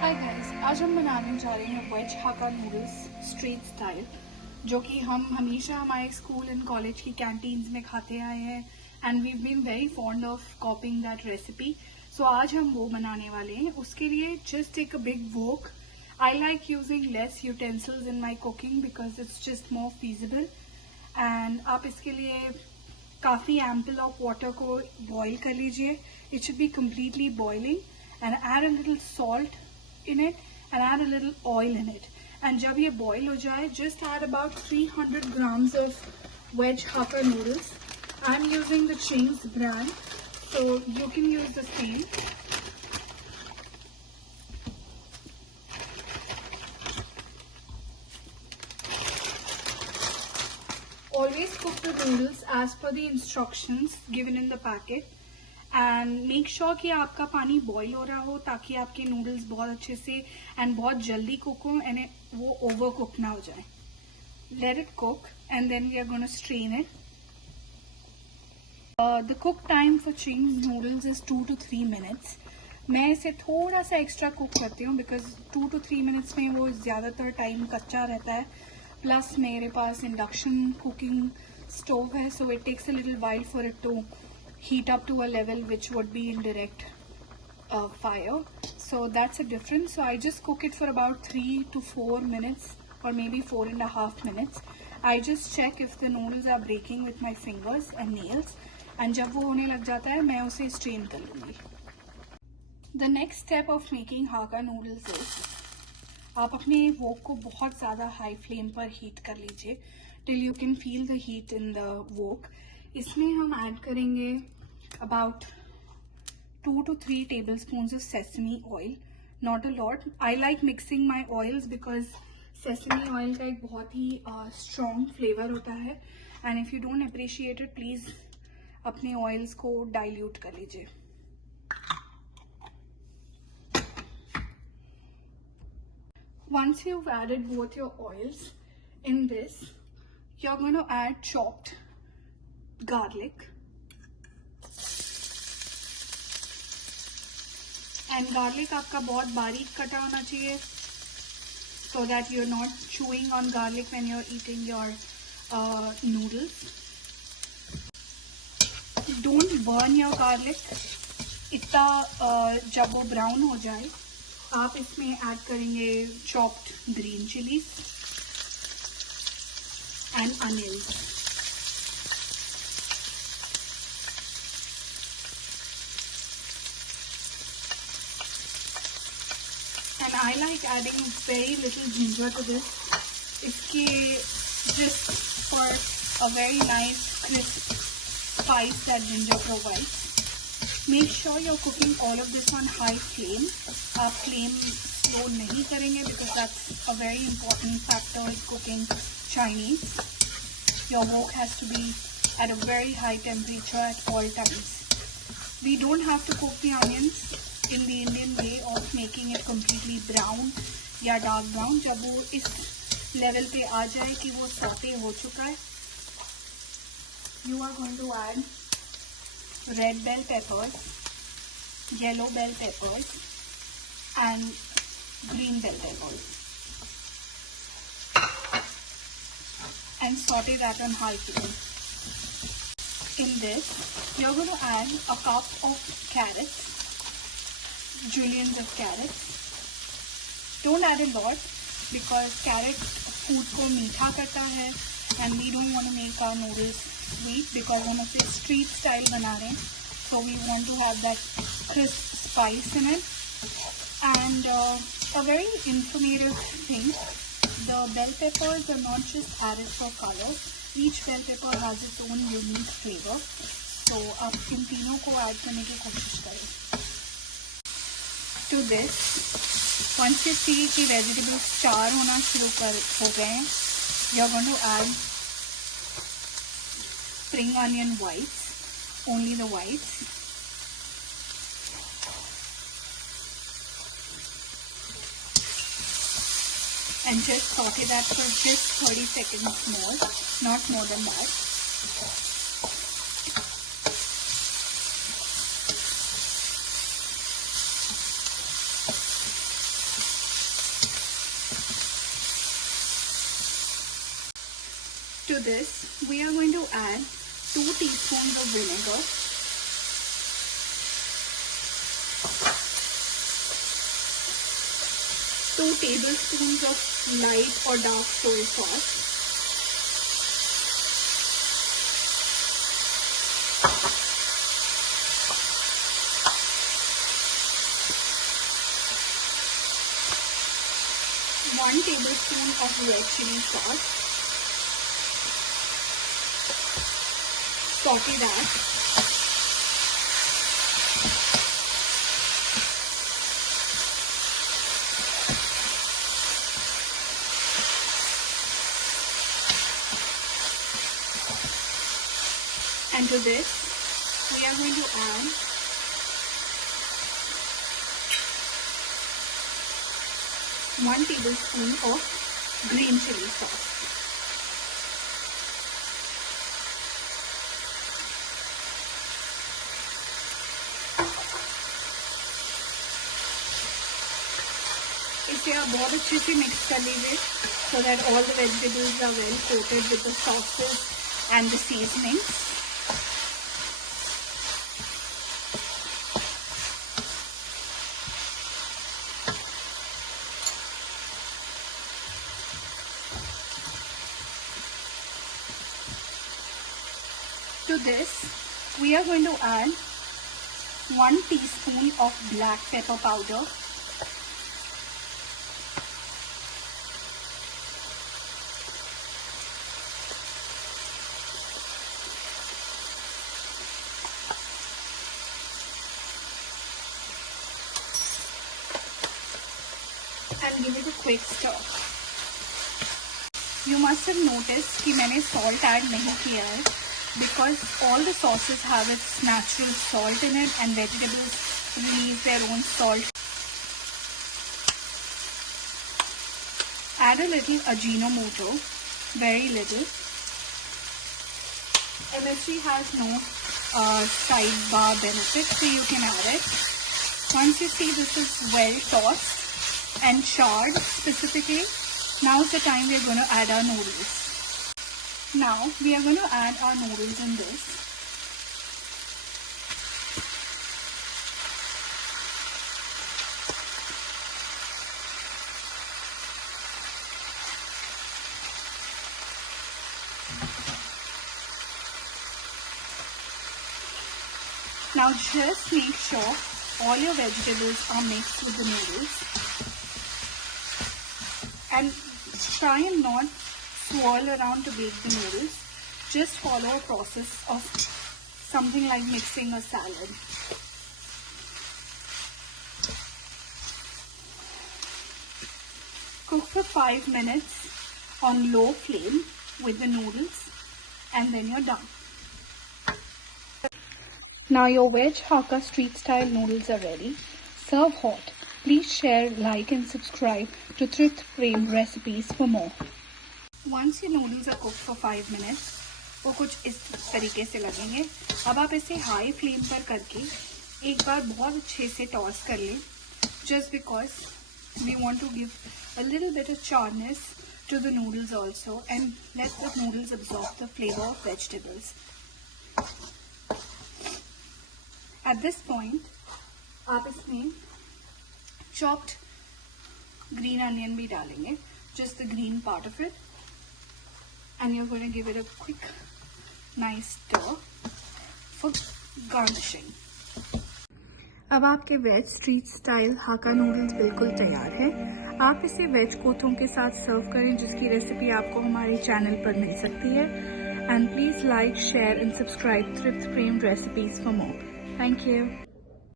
Hi guys, आज हम बनाने जा रहे हैं veg Hakka noodles street style, जो कि हम हमेशा हमारे स्कूल एंड कॉलेज की कैंटीन्स में खाते आए हैं and we been very fond of copying that recipe. So आज हम वो बनाने वाले हैं. उसके लिए just take a big wok. I like using less utensils in my cooking because it's just more feasible. And आप इसके लिए काफ़ी एम्पल ऑफ वाटर को बॉईल कर लीजिए. It should be completely boiling and add a little salt in it and add a little oil in it. And जब ये boil हो जाए, just add about 300 grams of veg hakka noodles. I'm using the Ching's brand, so you can use the same. Always cook the noodles as per the instructions given in the packet. And make sure कि आपका पानी boil हो रहा हो ताकि आपके noodles बहुत अच्छे से एंड बहुत जल्दी कुक हो एंड वो ओवर कुक ना हो जाए. Let it cook and then we are gonna strain it. The cook time for Ching's noodles is 2 to 3 minutes. मैं इसे थोड़ा सा एक्स्ट्रा कुक करती हूँ बिकॉज 2 to 3 minutes में वो ज़्यादातर टाइम कच्चा रहता है. प्लस मेरे पास इंडक्शन कुकिंग स्टोव है, so it takes a little while for it to heat up to a level which would be in direct fire. So that's a difference. So I just cook it for about 3 to 4 minutes or maybe 4.5 minutes. I just check if the noodles are breaking with my fingers and nails. And जब वो होने लग जाता है मैं उसे strain कर लूँगी. The next step of making hakka noodles is आप अपने wok को बहुत ज़्यादा high flame पर heat कर लीजिए till you can feel the heat in the wok. इसमें हम ऐड करेंगे about 2 to 3 tablespoons of sesame oil. Not a lot. I like mixing my oils because sesame oil का एक बहुत ही strong flavor होता है. And if you don't appreciate it, please अपने oils को dilute कर लीजिए. Once you've added both your oils in this, you're going to add chopped garlic. And garlic आपका बहुत बारीक कटा होना चाहिए so that you're not chewing on garlic when you're eating your noodles. Don't burn your garlic. इतना जब वो brown हो जाए आप इसमें ऐड करेंगे chopped green chilies and onions. And I like adding very little ginger to this. इसके just for a very nice crisp spice that ginger provides. Make sure you're cooking all of this on high flame. आप flame slow नहीं करेंगे because that's a very important factor in cooking Chinese. Your wok has to be at a very high temperature at all times. We don't have to cook the onions in the Indian way of making it completely brown या dark brown. जब वो इस level पे आ जाए कि वो saute हो चुका है, you are going to add red bell peppers, yellow bell peppers and green bell peppers and saute that on high flame. In this, you're going to add a cup of carrots, juliennes of carrots. Don't add a lot because carrot food को मीठा करता है and we don't want to make our noodles sweet because हम उसे street style बना रहे हैं, so we want to have that crisp spice in it. And a very informative thing, the bell peppers are not just added for color. Each bell pepper has its own unique flavor. So आप इन तीनों को add करने की कोशिश करें. To this, once you see कि vegetables चार होना शुरू हो गए हैं, you're going to add spring onion whites, only the whites. And just saute that for just 30 seconds more, not more than that. To this, we are going to add 2 teaspoons of vinegar, 2 tablespoons of light or dark soy sauce, 1 tablespoon of red chili sauce. Saute that. And to this, we are going to add 1 tablespoon of green chili sauce. इसे आप बहुत अच्छे से mix कर लीजिए so that all the vegetables are well coated with the sauces and the seasonings. To this, we are going to add 1 teaspoon of black pepper powder, and give it a quick stir. You must have noticed कि मैंने salt add नहीं किया है because all the sauces have its natural salt in it and vegetables release their own salt. Add a little Ajinomoto, very little. MSG has no sidebar benefit, so you can add it. Once you see this is well tossed and charred specifically, now is the time we are going to add our noodles. Now we are going to add our noodles in this. Now just make sure all your vegetables are mixed with the noodles. And try and not swirl around to bake the noodles. Just follow a process of something like mixing a salad. Cook for 5 minutes on low flame with the noodles and then you're done. Now your veg Hakka street style noodles are ready. Serve hot. Please share, like and subscribe to Thrift Prem recipes for more. Once your noodles are cooked for 5 minutes, वो कुछ इस तरीके से लगेंगे. अब आप इसे high flame पर करके एक बार बहुत अच्छे से टॉस कर लें. Just because we want to give a little bit of charness to the noodles also and let the noodles absorb the flavor of vegetables. At this point, आप इसमें chopped green onion भी डालेंगे, just the green part of it, and you're going to give it a quick nice stir for garnishing. अब आपके veg street style हाका noodles बिल्कुल तैयार है. आप इसे वेज कोथों के साथ सर्व करें, जिसकी रेसिपी आपको हमारे चैनल पर मिल सकती है. And please like, share and subscribe thrift Prem recipes for more. Thank you.